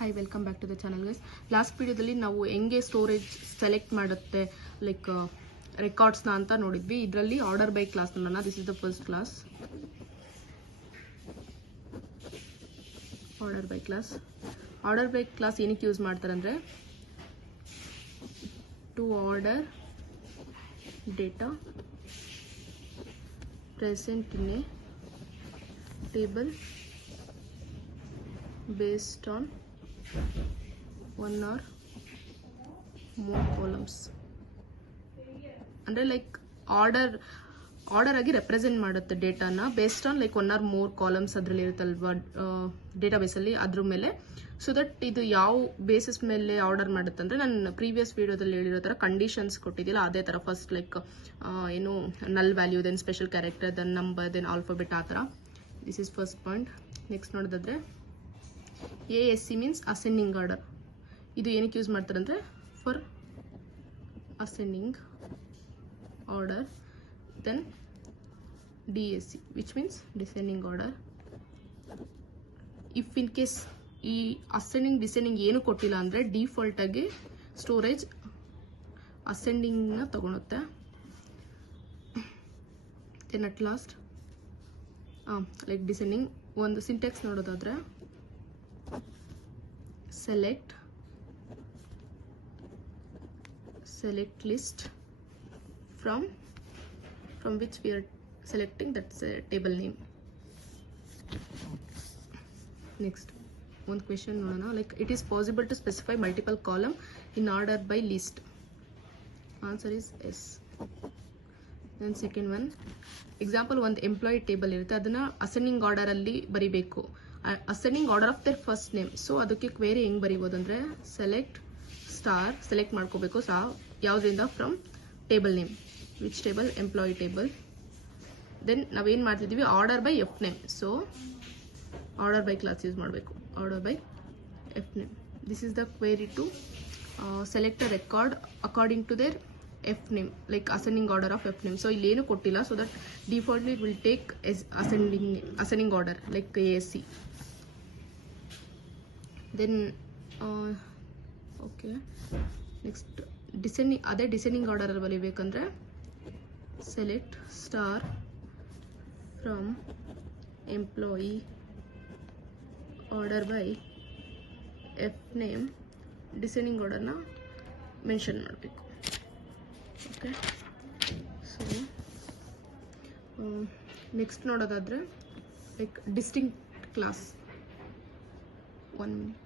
Hi, welcome back to the channel guys. Last video dalli ನಾವು ಹೆಂಗೆ storage select ಮಾಡುತ್ತೆ like records ನ ಅಂತ ನೋಡಿದ್ವಿ. ಇದರಲ್ಲಿ ಆರ್ಡರ್ ಬೈ ಕ್ಲಾಸ್ ನೋಡೋಣ. This is the first class. Order by class ಏನಕ್ಕೆ ಯೂಸ್ ಮಾಡ್ತಾರೆ ಅಂದ್ರೆ to order data present in a table based on one or more columns. ಅಂದ್ರೆ ಲೈಕ್ ಆರ್ಡರ್ ಆಗಿ ರೆಪ್ರೆಸೆಂಟ್ ಮಾಡುತ್ತೆ ಡೇಟಾನ based on like one or more columns ಅದರಲ್ಲಿ ಇರುತ್ತಲ್ವಾ database ಅಲ್ಲಿ ಅದ್ರ ಮೇಲೆ. ಸೊ ದಟ್ ಇದು ಯಾವ ಬೇಸಿಸ್ ಮೇಲೆ ಆರ್ಡರ್ ಮಾಡುತ್ತೆ ಅಂದ್ರೆ ನಾನು ಪ್ರೀವಿಯಸ್ ವಿಡಿಯೋದಲ್ಲಿ ಹೇಳಿರೋ ತರ ಕಂಡೀಷನ್ಸ್ ಕೊಟ್ಟಿದ್ದಿಲ್ಲ ಅದೇ ತರ. ಫಸ್ಟ್ ಲೈಕ್ ಏನು null value, then special character, then number, then alphabet ಆ ಥರ. This is first point. Next ನೋಡೋದಾದ್ರೆ ASC ಮೀನ್ಸ್ ಅಸೆಂಡಿಂಗ್ ಆರ್ಡರ್. ಇದು ಏನಕ್ಕೆ ಯೂಸ್ ಮಾಡ್ತಾರೆ ಅಂದ್ರೆ for ascending order. Then DAC which means descending order. If in case ಈ ascending descending ಏನು ಕೊಟ್ಟಿಲ್ಲ ಅಂದ್ರೆ ಡಿಫಾಲ್ಟ್ ಆಗಿ ಸ್ಟೋರೇಜ್ ಅಸೆಂಡಿಂಗ್ ನ ತಗೊಳುತ್ತೆ. Then at last like descending. ಒಂದು ಸಿಂಟ್ಯಾಕ್ಸ್ ನೋಡೋದಾದ್ರೆ select list from which we are selecting, that's a table name. Next one question nodona, like it is possible to specify multiple column in order by list. Answer is yes. Then second one, example ಒಂದು employee table ಇರುತ್ತೆ, ಅದನ್ನ ascending order ಅಲ್ಲಿ ಬರಿಬೇಕು. Ascending order of the first name. So ಅದಕ್ಕೆ query ಹೆಂಗ್ ಬರೀಬಹುದು ಅಂದ್ರೆ select ಮಾಡ್ಕೋಬೇಕು ಯಾವ್ದ್ರಿಂದ from table name. Which table? Employee table. Then ನಾವೇನ್ ಮಾಡ್ತಿದೀವಿ order by f name. So order by clause use ಮಾಡಬೇಕು. Order by f name. This is the query to select a record according to their F name, like ascending order of F name. So ilenu kottilla, so that defaultly it will take as ascending order like ASC. Then okay, next descending, other descending order alli baribekandre select star from employee order by F name. Descending order na mention ಮಾಡಬೇಕು. Okay, so next ನೋಡೋದಾದ್ರೆ like distinct class. 1 minute.